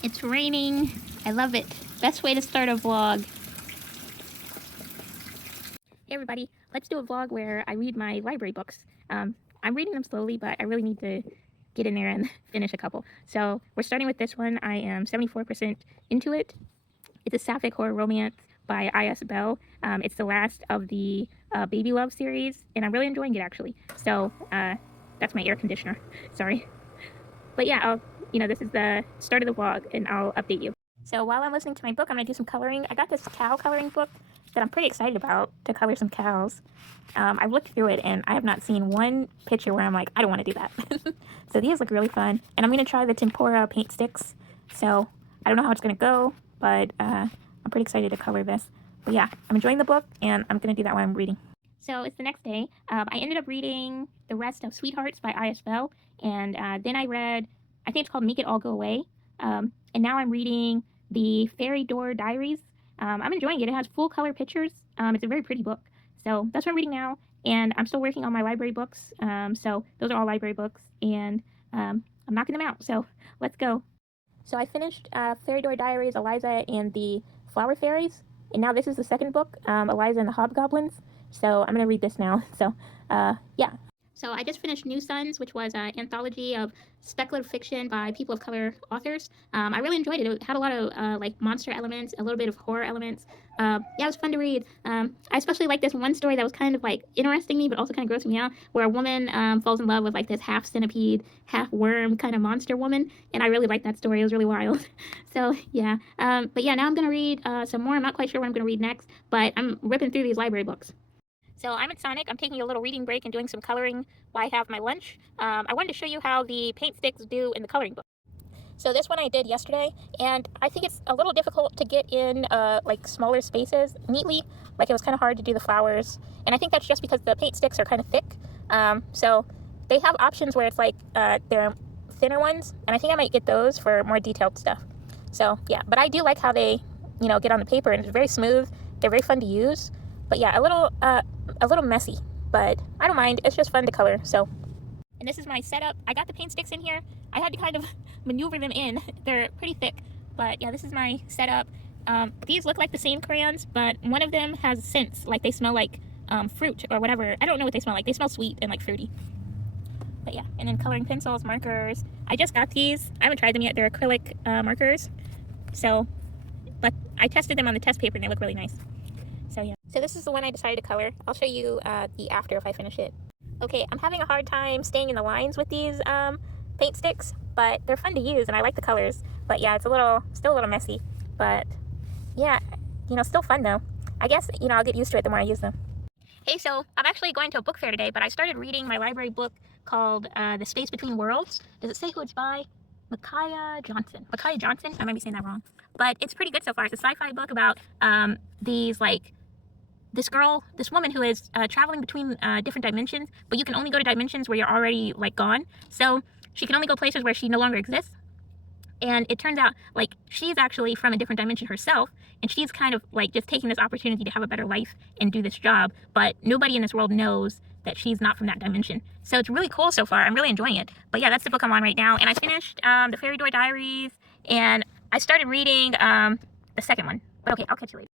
It's raining. I love it. Best way to start a vlog. Hey everybody, let's do a vlog where I read my library books. I'm reading them slowly, but I really need to get in there and finish a couple. So we're starting with this one. I am 74% into it. It's a sapphic horror romance by I.S. Bell. It's the last of the Baby Love series, and I'm really enjoying it actually. So that's my air conditioner. Sorry. But yeah, this is the start of the vlog, and I'll update you. So while I'm listening to my book, I'm going to do some coloring. I got this cow coloring book that I'm pretty excited about to color some cows. I've looked through it, and I have not seen one picture where I'm like, I don't want to do that. So these look really fun. And I'm going to try the tempera paint sticks. So I don't know how it's going to go, but I'm pretty excited to color this. But yeah, I'm enjoying the book, and I'm going to do that while I'm reading. So it's the next day. I ended up reading the rest of Sweethearts by I.S. Bell, and then I read, I think it's called Make It All Go Away, and now I'm reading the Fairy Door Diaries. I'm enjoying it. It has full color pictures. It's a very pretty book. So that's what I'm reading now, and I'm still working on my library books. So those are all library books, and I'm knocking them out. So let's go. So I finished Fairy Door Diaries, Eliza and the Flower Fairies, and now this is the second book, Eliza and the Hobgoblins. So I'm going to read this now. So, yeah. So I just finished New Sons, which was an anthology of speculative fiction by people of color authors. I really enjoyed it. It had a lot of like monster elements, a little bit of horror elements. Yeah, it was fun to read. I especially liked this one story that was kind of like interesting me, but also kind of grossing me out, where a woman falls in love with like this half centipede, half worm kind of monster woman, and I really liked that story. It was really wild. So yeah, but yeah, now I'm gonna read some more. I'm not quite sure what I'm gonna read next, but I'm ripping through these library books. So I'm at Sonic. I'm taking a little reading break and doing some coloring while I have my lunch. I wanted to show you how the paint sticks do in the coloring book. So this one I did yesterday, and I think it's a little difficult to get in like smaller spaces neatly. Like it was kind of hard to do the flowers, and I think that's just because the paint sticks are kind of thick. So they have options where it's like they're thinner ones, and I think I might get those for more detailed stuff. So yeah, but I do like how they, get on the paper, and it's very smooth. They're very fun to use. But yeah, a little messy, but I don't mind. It's just fun to color. So, and this is my setup. I got the paint sticks in here. I had to kind of maneuver them in. They're pretty thick, but yeah, this is my setup. These look like the same crayons, but one of them has scents, like they smell like fruit or whatever. I don't know what they smell like. They smell sweet and like fruity. But yeah, and then coloring pencils, markers. I just got these. I haven't tried them yet. They're acrylic markers. So, but I tested them on the test paper and they look really nice. So yeah. So this is the one I decided to color. I'll show you the after if I finish it. Okay, I'm having a hard time staying in the lines with these paint sticks, but they're fun to use and I like the colors. But yeah, it's still a little messy. But yeah, still fun though. I guess, I'll get used to it the more I use them. Hey, so I'm actually going to a book fair today, but I started reading my library book called The Space Between Worlds. Does it say who it's by? Micaiah Johnson. Micaiah Johnson? I might be saying that wrong. But it's pretty good so far. It's a sci-fi book about this woman who is traveling between different dimensions, but you can only go to dimensions where you're already like gone. So she can only go places where she no longer exists. And it turns out like she's actually from a different dimension herself, and she's kind of like just taking this opportunity to have a better life and do this job, but nobody in this world knows that she's not from that dimension. So it's really cool so far. I'm really enjoying it. But yeah, that's the book I'm on right now. And I finished the Fairy Door Diaries, and I started reading the second one. But okay, I'll catch you later.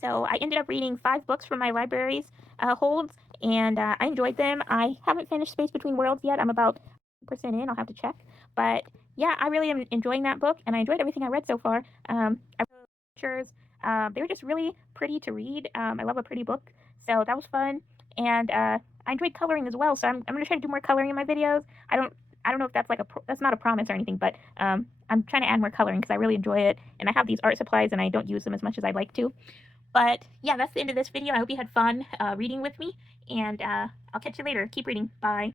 So I ended up reading 5 books from my library's holds, and I enjoyed them. I haven't finished Space Between Worlds yet. I'm about 1% in. I'll have to check. But yeah, I really am enjoying that book, and I enjoyed everything I read so far. I read the pictures. They were just really pretty to read. I love a pretty book, so that was fun. And I enjoyed coloring as well, so I'm going to try to do more coloring in my videos. I don't know if that's like that's not a promise or anything, but I'm trying to add more coloring because I really enjoy it, and I have these art supplies, and I don't use them as much as I'd like to. But yeah, that's the end of this video. I hope you had fun reading with me, and I'll catch you later. Keep reading. Bye.